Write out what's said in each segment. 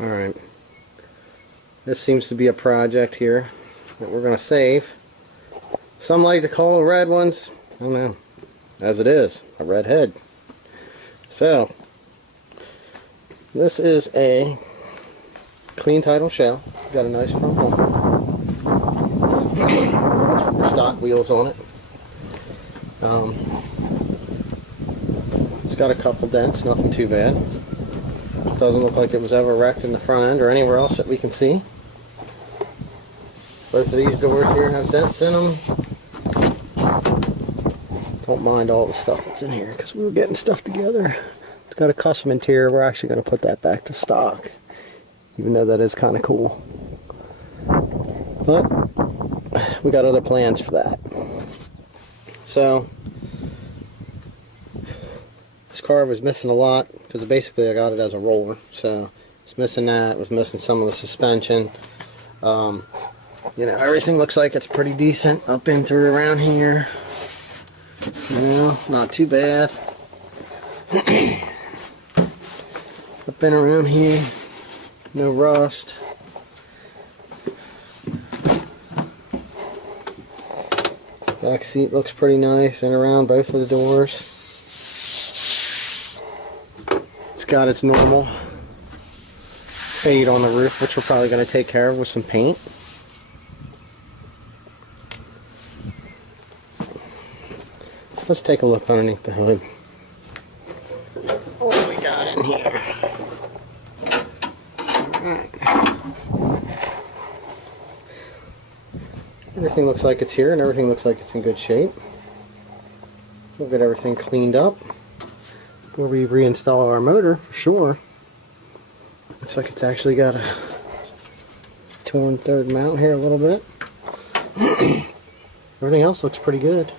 Alright. This seems to be a project here that we're going to save. Some like to call the red ones, I don't know, as it is, a red head. So, this is a clean title shell. Got a nice front one. Stock wheels on it. It's got a couple dents, nothing too bad. Doesn't look like it was ever wrecked in the front end or anywhere else that we can see. Both of these doors here have dents in them. Don't mind all the stuff that's in here because we were getting stuff together. It's got a custom interior. We're actually going to put that back to stock, even though that is kind of cool. But we got other plans for that. So this car was missing a lot because basically I got it as a roller. So it's missing that. It was missing some of the suspension. You know, everything looks like it's pretty decent up in through around here. You know, not too bad. Up and around here, no rust. Back seat looks pretty nice and around both of the doors. It's got its normal fade on the roof, which we're probably going to take care of with some paint. So let's take a look underneath the hood. What do we got in here? Alright. Everything looks like it's here and everything looks like it's in good shape. We'll get everything cleaned up before we reinstall our motor for sure. Looks like it's actually got a torn third mount here a little bit. Everything else looks pretty good.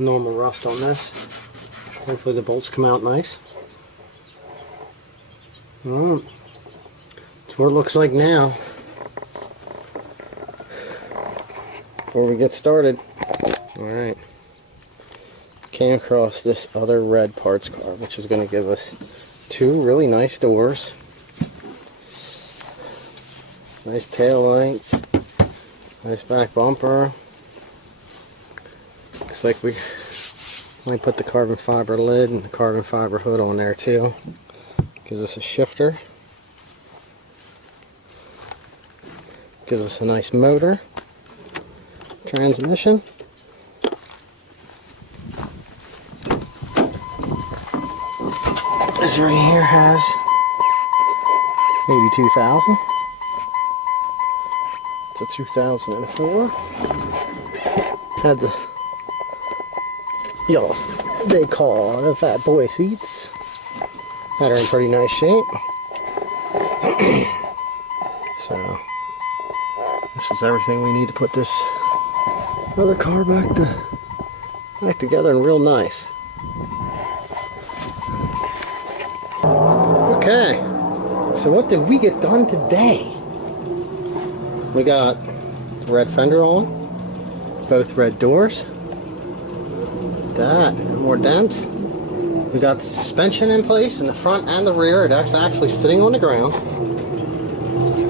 Normal rust on this. Hopefully the bolts come out nice. Alright. That's what it looks like now. Before we get started. Alright. Came across this other red parts car, which is going to give us two really nice doors. Nice tail lights. Nice back bumper. Looks like we might put the carbon fiber lid and the carbon fiber hood on there too. Gives us a shifter. Gives us a nice motor. Transmission. This right here has maybe 2000. It's a 2004. Had the they call the fat boy seats that are in pretty nice shape. So this is everything we need to put this other car back together and real nice. Okay, so what did we get done today? We got the red fender on, both red doors. That, more dents. We got the suspension in place in the front and the rear. It's actually sitting on the ground.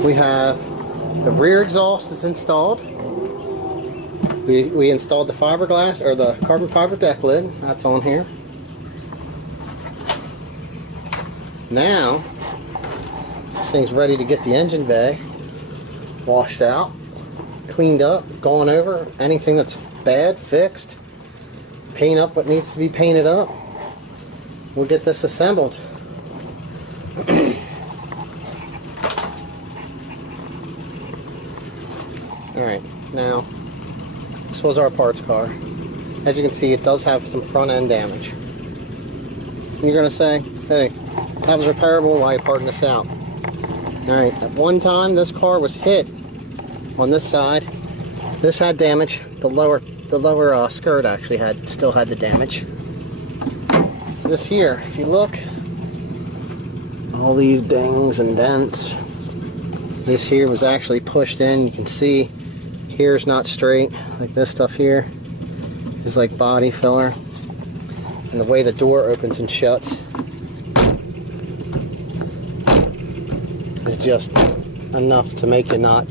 We have the rear exhaust is installed. We installed the fiberglass or the carbon fiber deck lid. That's on here. Now this thing's ready to get the engine bay washed out, cleaned up, gone over. Anything that's bad, fixed. Paint up what needs to be painted up. We'll get this assembled. Alright, now this was our parts car. As you can see, it does have some front end damage. You're going to say, hey, that was repairable, why are you parting this out? Alright, at one time this car was hit on this side. This had damage. The lower skirt actually still had the damage. This here, if you look, all these dings and dents. This here was actually pushed in. You can see here's not straight. Like this stuff here is like body filler. And the way the door opens and shuts. is just enough to make it not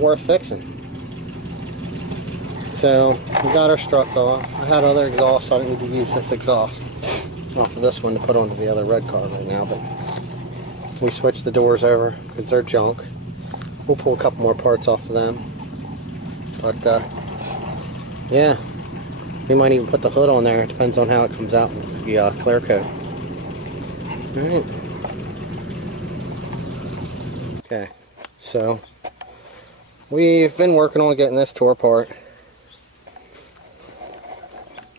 worth fixing. So we got our struts off. I had other exhausts, so I didn't need to use this exhaust off of this one to put onto the other red car right now, but we switched the doors over because they're junk. We'll pull a couple more parts off of them. But yeah, we might even put the hood on there. It depends on how it comes out with the clear coat. Alright. Okay, so we've been working on getting this tore apart.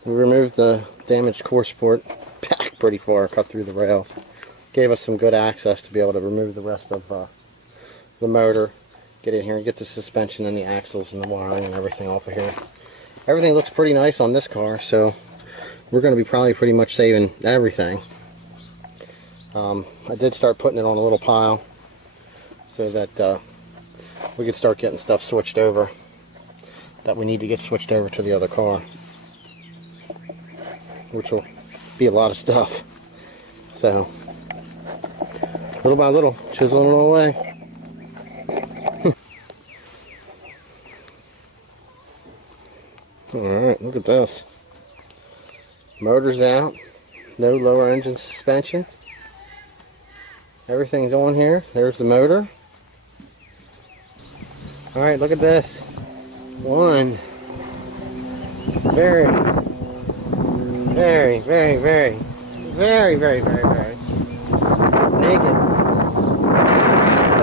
We removed the damaged core support back pretty far, cut through the rails. Gave us some good access to be able to remove the rest of the motor, get in here and get the suspension and the axles and the wiring and everything off of here. Everything looks pretty nice on this car, so we're going to be probably pretty much saving everything. I did start putting it on a little pile so that we could start getting stuff switched over that we need to get switched over to the other car, which will be a lot of stuff. So little by little, chiseling it away. Alright, look at this. Motor's out. No lower engine suspension. Everything's on here. There's the motor. Alright, look at this. One very naked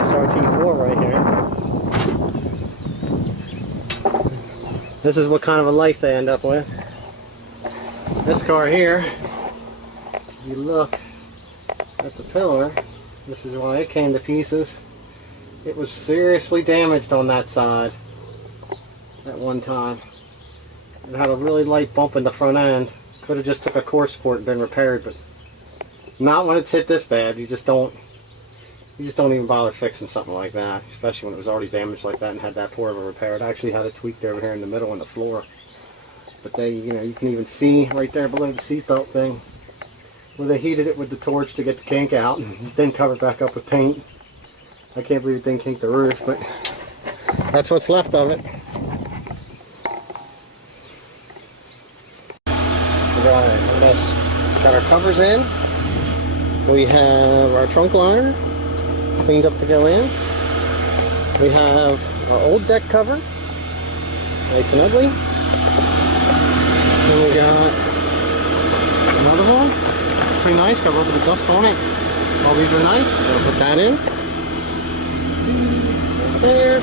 srt4 right here. This is what kind of a life they end up with. This car here, if you look at the pillar, this is why it came to pieces. It was seriously damaged on that side at one time. It had a really light bump in the front end. Could have just took a core support and been repaired, but not when it's hit this bad. You just don't even bother fixing something like that, especially when it was already damaged like that and had that poor of a repair. It actually had it tweaked over here in the middle on the floor. But they, you can even see right there below the seatbelt thing where they heated it with the torch to get the kink out and then covered back up with paint. I can't believe it didn't kink the roof, but that's what's left of it. Right, got our covers in. We have our trunk liner cleaned up to go in. We have our old deck cover, nice and ugly. Then we got another one, pretty nice, got a little bit of dust on it. All these are nice, I'll put that in. Right there.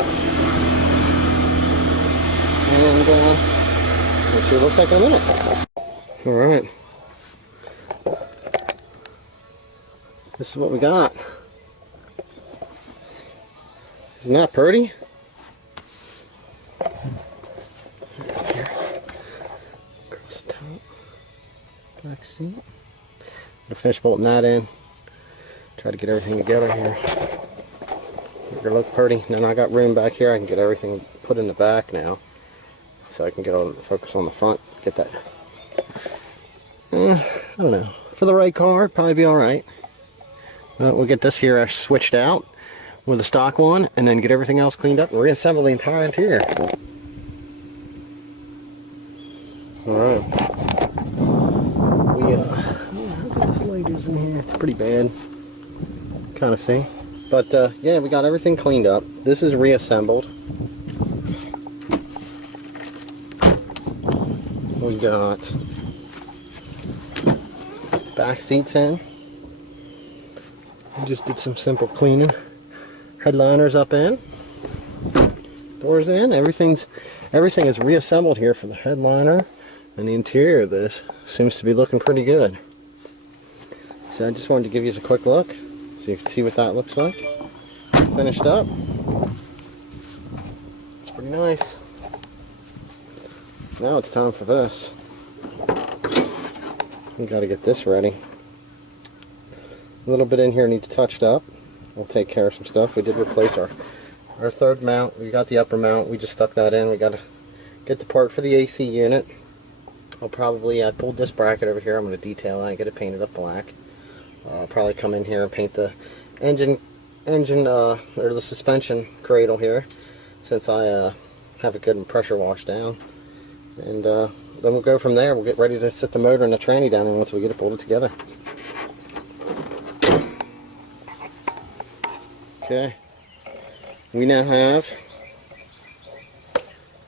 And let's see what it looks like in a minute. Alright. This is what we got. Isn't that pretty? Here. Across the top. Back seat. Gonna finish bolting that in. Try to get everything together here. Make it look pretty. Then I got room back here. I can get everything put in the back now. So I can get all the focus on the front. Get that. I don't know. For the right car, probably be alright. We'll get this here switched out with a stock one and then get everything else cleaned up and reassemble the entire interior. Alright. Yeah, how good this light is in here. It's pretty bad. Kind of see. But yeah, we got everything cleaned up. This is reassembled. We got back seats in. We just did some simple cleaning. Headliners up in. Doors in. Everything is reassembled here for the headliner, and the interior of this seems to be looking pretty good. So I just wanted to give you a quick look so you can see what that looks like. Finished up. It's pretty nice. Now it's time for this. We got to get this ready. A little bit in here needs touched up. We'll take care of some stuff. We did replace our third mount. We got the upper mount. We just stuck that in. We got to get the part for the AC unit. I'll probably pull this bracket over here. I'm going to detail that and get it painted up black. I'll probably come in here and paint the engine engine, or the suspension cradle here, since I have it good and pressure washed down. And then we'll go from there. We'll get ready to sit the motor and the tranny down in once we get it bolted together. Okay, we now have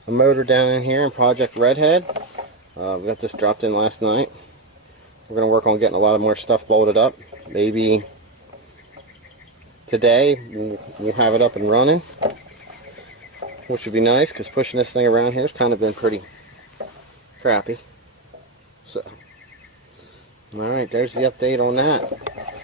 a motor down in here in Project Redhead. We got this dropped in last night. We're going to work on getting a lot of more stuff bolted up. Maybe today we'll have it up and running, which would be nice, because pushing this thing around here has kind of been pretty crappy. So, alright, there's the update on that.